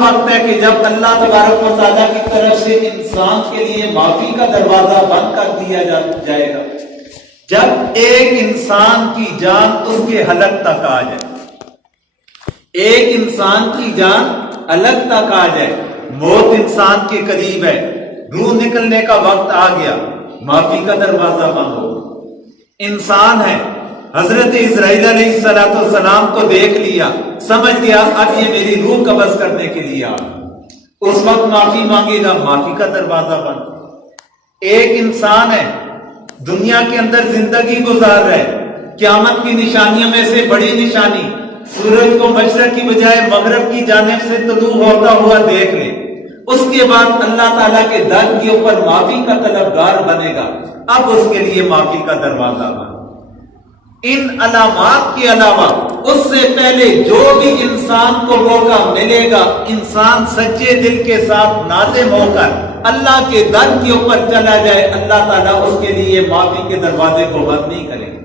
وقت ہے کہ جب اللہ تبارک و تعالیٰ کی طرف سے انسان کے لیے معافی کا دروازہ بند کر دیا جائے گا، جب ایک انسان کی جان اس کے حلق تک آ جائے، ایک انسان کی جان حلق تک آ جائے، موت انسان کے قریب ہے، روح نکلنے کا وقت آ گیا، معافی کا دروازہ بند ہو، انسان ہے، حضرت اسرائیل علیہ السلام کو دیکھ لیا، سمجھ گیا اب یہ میری روح قبض کرنے کے لیے آ، اس وقت معافی مانگے گا، معافی کا دروازہ بند۔ ایک انسان ہے، دنیا کے اندر زندگی گزار رہا ہے، قیامت کی نشانیوں میں سے بڑی نشانی سورج کو مشرق کی بجائے مغرب کی جانب سے طلوع ہوتا ہوا دیکھ لے، اس کے بعد اللہ تعالیٰ کے در کے اوپر معافی کا طلبگار بنے گا، اب اس کے لیے معافی کا دروازہ بند۔ ان علامات کے علاوہ اس سے پہلے جو بھی انسان کو موقع ملے گا، انسان سچے دل کے ساتھ نازم ہو کر اللہ کے در کے اوپر چلا جائے، اللہ تعالیٰ اس کے لیے معافی کے دروازے کو بند نہیں کرے گا۔